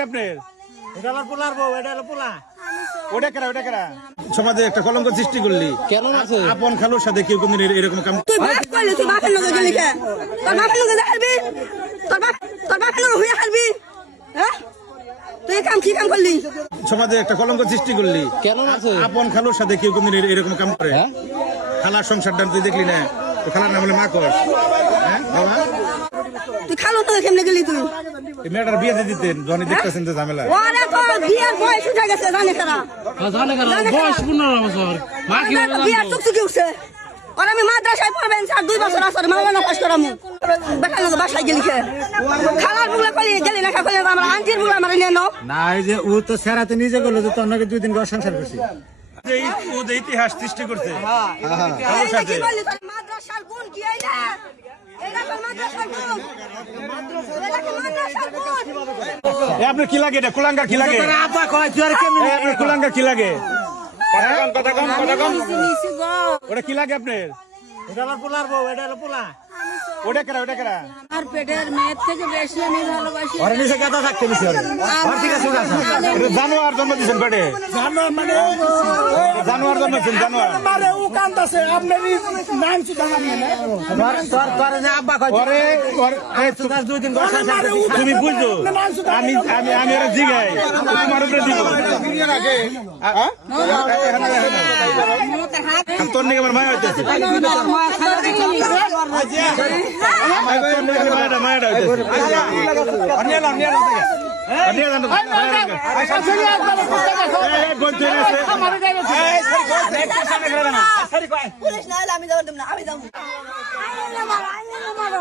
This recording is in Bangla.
লাগে আপনার? এটা হলো পোলার বউ, এটা হলো পোলা। ওটা কেরা সমাজে একটা কলঙ্ক সৃষ্টি করলি কেন আছে? আপন খালুর সাথে কেউ কোনদিন এরকম কাম তুই বাপ কইলি তুই বাপের লগে গেলি কে? তোর বাপের লগে যাবি? তোর বাপের লগে হইয়া খেলবি? হ্যাঁ? তুই এই কাম কি কাম করলি? সমাজে একটা কলঙ্ক সৃষ্টি করলি কেন আছে? আপন খালুর সাথে কেউ কোনদিন এরকম কাম করে? হ্যাঁ? খালার সংসারটা তুই দেখলি না? তো খালার নাম হলে মা কর। হ্যাঁ বাবা, তুই খালো তো কেমনে গেলি তুই? এই মেয়েটার বিয়ে দিয়ে দিতেন যখন দেখতেছেন যে ঝামেলা। ওরে তো বিয়ের বয়স উঠে গেছে জানে কারা? বয়স 15 বছর। মা কি ওরে তো বিয়ের চুকচুকি উঠছে। আর আমি মাদ্রাসায় পড়বেন 2 বছর আসরে মাওলানা পাস করামু। বেটার লোক বাসায় গেলি কে? খালার বুলা কলি গেলি না কলি আমরা আন্টির বুলা আমরা নিয়ে নাও। না, এই যে ও তো সেরাতে নিজে গেল যে তোর নাকি 2 দিন ঘর সংসার করছি। যে ইতিহাস সৃষ্টি করছে এই যে কি বললি তোর মাদ্রাসার গুণ কি আইলা? এইটা তোর মাদ্রাসার গুণ। এটা কি মাদ্রাসার গুণ? আপনার কি লাগে? এটা কুলাঙ্গার কি লাগে? আব্বা কয় তুই আর কেমনে? আপনার কুলাঙ্গার কি লাগে? কথা কম ওটা কি লাগে আপনার? এটা হলো পোলার বউ, এটা হলো পোলা। ওটা কেরা আর পেটের মেয়ের থেকে বেশি আমি ভালোবাসি। ওরে নিচে গাদা থাকতে দিছি ওরে। ওর থেকে শুন আছে। এটা জানোয়ার জন্ম দিয়েছেন পেটে? জানোয়ার মানে জানোয়ার জন্ম দিয়েছেন জানোয়ার। মারে ও কান্দাছে আপনারই নাম সুদা নামে না। তোর যে আব্বা কয় ওরে তুই 2 দিন ঘর সংসার করছিস। তুমি বুঝছো আমি ওরা জিগাই তোমার উপরে দিব। তোর নিকে আমার মায়া হইতেছে। মায়াটা হইতেছে। পুলিশ না হলে আমি যাব না, আমি যাব। আইনে মারো, আইনে মারো।